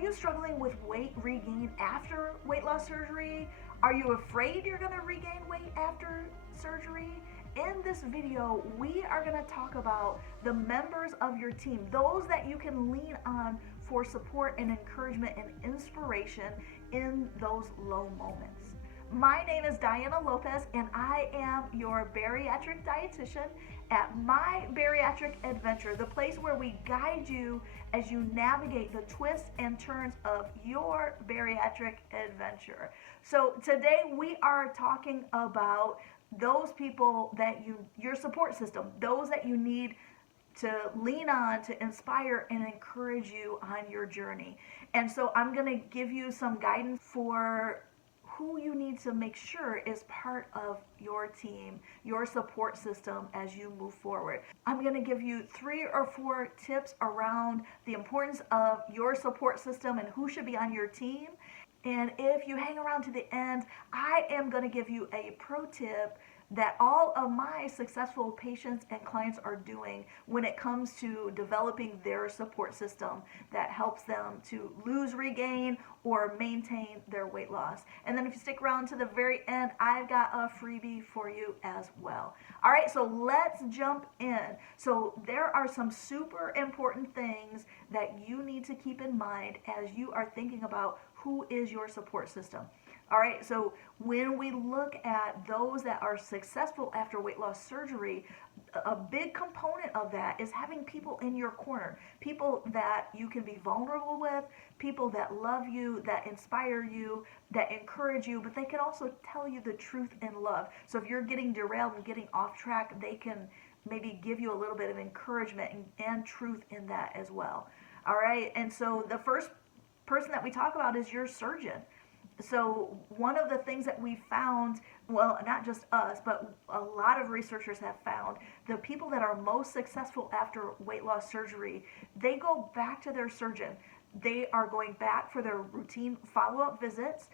you struggling with weight regain after weight loss surgery? Are you afraid you're going to regain weight after surgery? In this video, we are going to talk about the members of your team, those that you can lean on for support and encouragement and inspiration in those low moments. My name is Diana Lopez, and I am your bariatric dietitian at My Bariatric Adventure, the place where we guide you as you navigate the twists and turns of your bariatric adventure. So today we are talking about those people that your support system, those that you need to lean on to inspire and encourage you on your journey. And so I'm going to give you some guidance for who you need to make sure is part of your team, your support system as you move forward. I'm going to give you 3 or 4 tips around the importance of your support system and who should be on your team. And if you hang around to the end, I am going to give you a pro tip that all of my successful patients and clients are doing when it comes to developing their support system that helps them to lose, regain, or maintain their weight loss. And then if you stick around to the very end, I've got a freebie for you as well. All right, so let's jump in. So there are some super important things that you need to keep in mind as you are thinking about who is your support system. All right, so when we look at those that are successful after weight loss surgery, a big component of that is having people in your corner, people that you can be vulnerable with, people that love you, that inspire you, that encourage you, but they can also tell you the truth in love. So if you're getting derailed and getting off track, they can maybe give you a little bit of encouragement and truth in that as well. All right, and so the first person that we talk about is your surgeon. So one of the things that we found, well, not just us, but a lot of researchers have found, the people that are most successful after weight loss surgery, they go back to their surgeon. They are going back for their routine follow-up visits.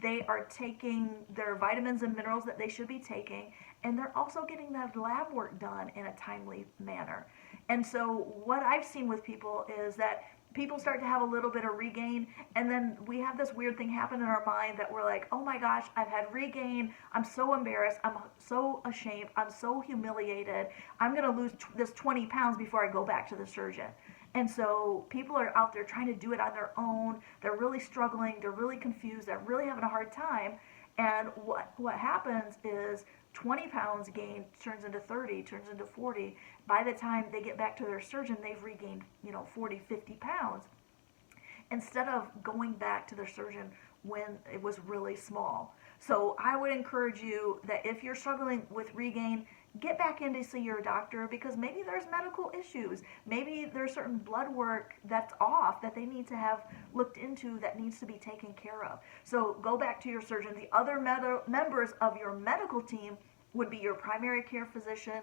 They are taking their vitamins and minerals that they should be taking, and they're also getting that lab work done in a timely manner. And so what I've seen with people is that people start to have a little bit of regain, and then we have this weird thing happen in our mind that we're like, oh my gosh, I've had regain, I'm so embarrassed, I'm so ashamed, I'm so humiliated, I'm going to lose this 20 pounds before I go back to the surgeon. And so people are out there trying to do it on their own, they're really struggling, they're really confused, they're really having a hard time, and what happens is 20 pounds gained turns into 30, turns into 40. By the time they get back to their surgeon, they've regained, 40, 50 pounds instead of going back to their surgeon when it was really small. So I would encourage you that if you're struggling with regain, get back in to see your doctor, because maybe there's medical issues. Maybe there's certain blood work that's off that they need to have looked into that needs to be taken care of. So go back to your surgeon. The other members of your medical team would be your primary care physician,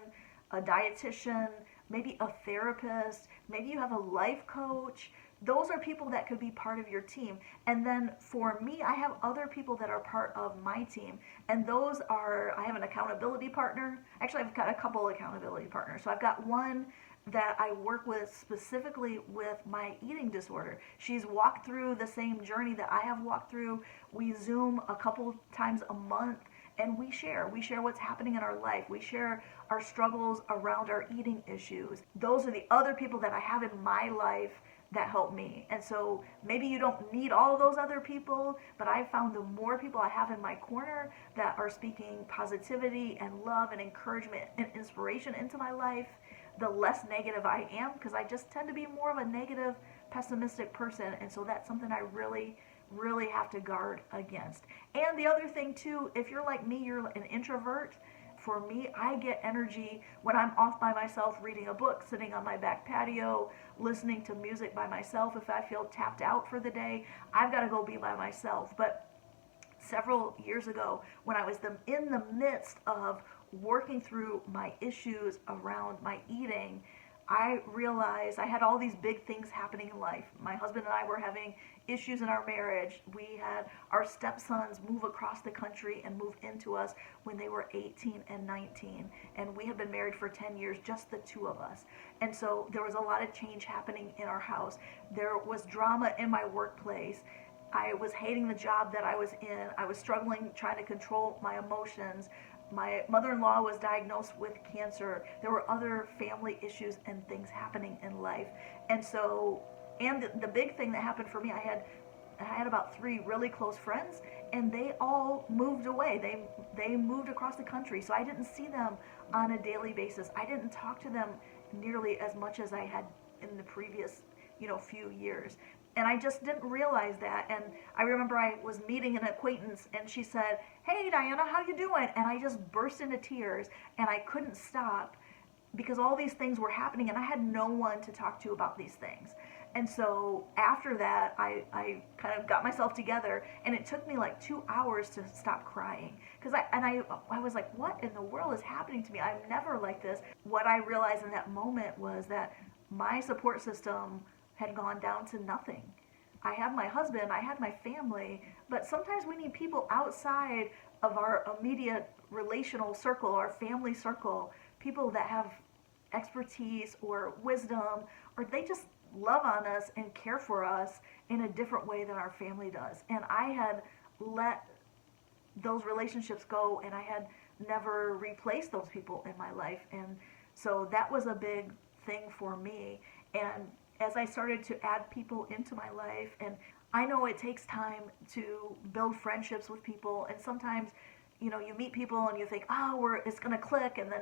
a dietitian, maybe a therapist, maybe you have a life coach. Those are people that could be part of your team. And then for me, I have other people that are part of my team. And those are, I have an accountability partner. Actually, I've got a couple accountability partners. So I've got one that I work with specifically with my eating disorder. She's walked through the same journey that I have walked through. We Zoom a couple times a month, and we share what's happening in our life. We share our struggles around our eating issues. Those are the other people that I have in my life that help me. And so maybe you don't need all those other people, but I found the more people I have in my corner that are speaking positivity and love and encouragement and inspiration into my life, the less negative I am, because I just tend to be more of a negative, pessimistic person. And so that's something I really have to guard against. And the other thing too, if you're like me, you're an introvert. For me, I get energy when I'm off by myself reading a book, sitting on my back patio, listening to music by myself. If I feel tapped out for the day, I've got to go be by myself. But several years ago, when I was in the midst of working through my issues around my eating, I realized I had all these big things happening in life. My husband and I were having issues in our marriage. We had our stepsons move across the country and move into us when they were 18 and 19. And we had been married for 10 years, just the two of us. And so there was a lot of change happening in our house. There was drama in my workplace. I was hating the job that I was in. I was struggling trying to control my emotions. My mother-in-law was diagnosed with cancer. There were other family issues and things happening in life. And so, and the big thing that happened for me, I had about 3 really close friends, and they all moved away. They moved across the country, so I didn't see them on a daily basis. I didn't talk to them nearly as much as I had in the previous, few years. And I just didn't realize that. And I remember I was meeting an acquaintance, and she said, "Hey, Diana, how you doing?" And I just burst into tears, and I couldn't stop because all these things were happening, and I had no one to talk to about these things. And so after that, I kind of got myself together, and it took me like 2 hours to stop crying. Because I was like, what in the world is happening to me? I'm never like this. What I realized in that moment was that my support system had gone down to nothing. I had my husband, I had my family, but sometimes we need people outside of our immediate relational circle, our family circle, people that have expertise or wisdom, or they just love on us and care for us in a different way than our family does. And I had let those relationships go, and I had never replaced those people in my life. And so that was a big thing for me. And as I started to add people into my life, and I know it takes time to build friendships with people, and sometimes you meet people and you think, oh, it's going to click, and then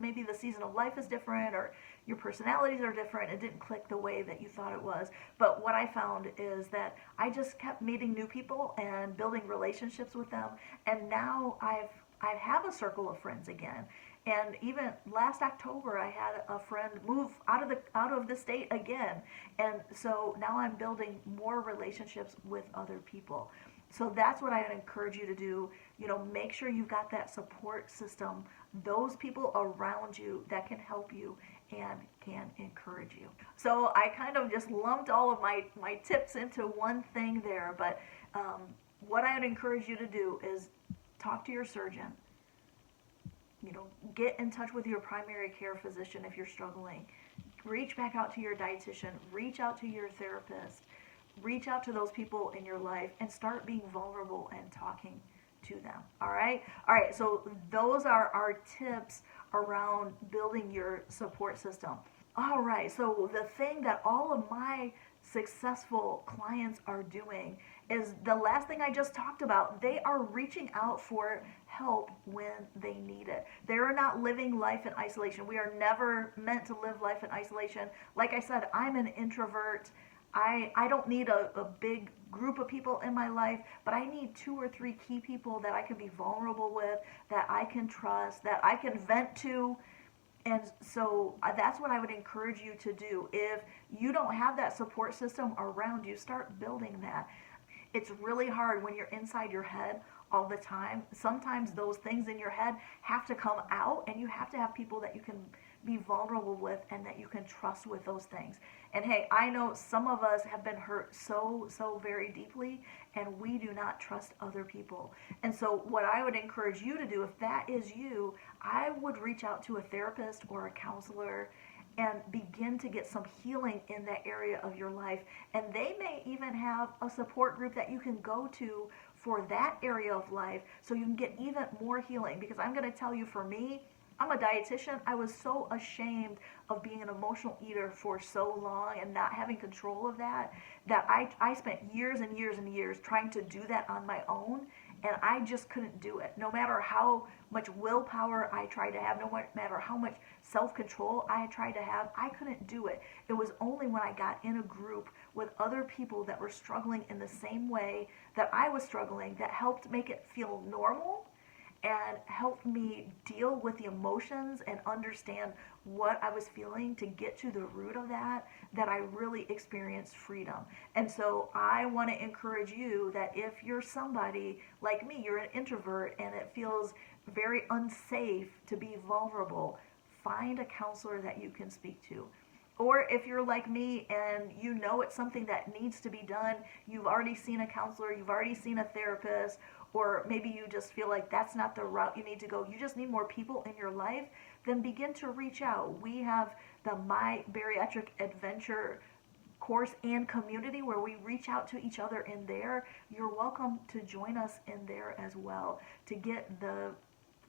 maybe the season of life is different, or your personalities are different. It didn't click the way that you thought it was. But what I found is that I just kept meeting new people and building relationships with them, and now I have a circle of friends again. And even last October, I had a friend move out of the state again, and so now I'm building more relationships with other people. So that's what I would encourage you to do. Make sure you've got that support system, those people around you that can help you and can encourage you. So I kind of just lumped all of my tips into one thing there, but what I would encourage you to do is talk to your surgeon. Get in touch with your primary care physician if you're struggling. Reach back out to your dietitian. Reach out to your therapist. Reach out to those people in your life and start being vulnerable and talking to them. All right? All right, so those are our tips around building your support system. All right, so the thing that all of my successful clients are doing is the last thing I just talked about. They are reaching out for help when they need it. They are not living life in isolation. We are never meant to live life in isolation. Like I said, I'm an introvert. I don't need a big group of people in my life, but I need 2 or 3 key people that I can be vulnerable with, that I can trust, that I can vent to. And so that's what I would encourage you to do. If you don't have that support system around you, start building that. It's really hard when you're inside your head all the time. Sometimes those things in your head have to come out, and you have to have people that you can be vulnerable with and that you can trust with those things. And hey, I know some of us have been hurt so very deeply, and we do not trust other people. And so what I would encourage you to do, if that is you, I would reach out to a therapist or a counselor and begin to get some healing in that area of your life. And they may even have a support group that you can go to for that area of life, so you can get even more healing. Because I'm going to tell you, for me, I'm a dietitian. I was so ashamed of being an emotional eater for so long and not having control of that I spent years and years and years trying to do that on my own, and I just couldn't do it. No matter how much willpower I tried to have, no matter how much self-control I tried to have, I couldn't do it. It was only when I got in a group with other people that were struggling in the same way that I was struggling that helped make it feel normal and helped me deal with the emotions and understand what I was feeling to get to the root of that I really experienced freedom. And so I want to encourage you that if you're somebody like me, you're an introvert and it feels very unsafe to be vulnerable, find a counselor that you can speak to. Or if you're like me and you know it's something that needs to be done, you've already seen a counselor, you've already seen a therapist, or maybe you just feel like that's not the route you need to go, you just need more people in your life, then begin to reach out. We have the My Bariatric Adventure course and community where we reach out to each other in there. You're welcome to join us in there as well to get the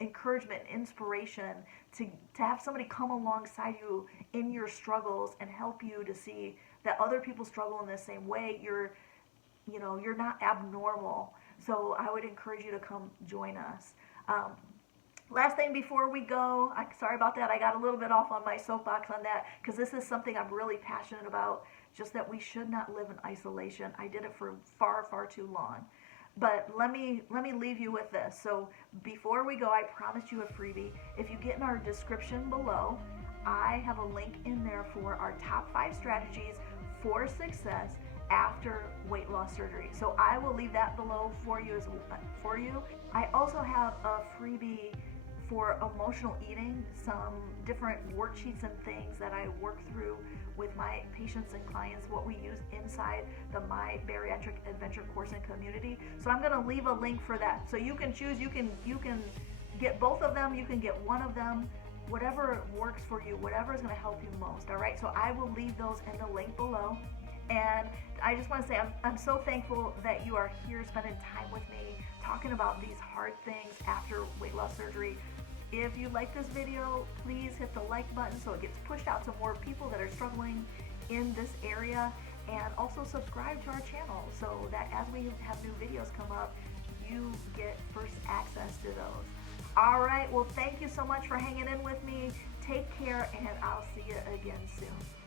encouragement, inspiration, to have somebody come alongside you in your struggles and help you to see that other people struggle in the same way. You're not abnormal. So I would encourage you to come join us. Last thing before we go, sorry about that. I got a little bit off on my soapbox on that because this is something I'm really passionate about, just that we should not live in isolation. I did it for far, far too long. But let me leave you with this. So before we go, I promised you a freebie. If you get in our description below, I have a link in there for our top 5 strategies for success after weight loss surgery. So I will leave that below for you. I also have a freebie for emotional eating, some different worksheets and things that I work through with my patients and clients, what we use inside the My Bariatric Adventure course and community. So I'm going to leave a link for that. So you can choose, you can get both of them, you can get one of them, whatever works for you, whatever is going to help you most. All right, so I will leave those in the link below. And I just want to say I'm so thankful that you are here spending time with me talking about these hard things after weight loss surgery. If you like this video, please hit the like button so it gets pushed out to more people that are struggling in this area, and also subscribe to our channel so that as we have new videos come up, you get first access to those. All right, well, thank you so much for hanging in with me. Take care, and I'll see you again soon.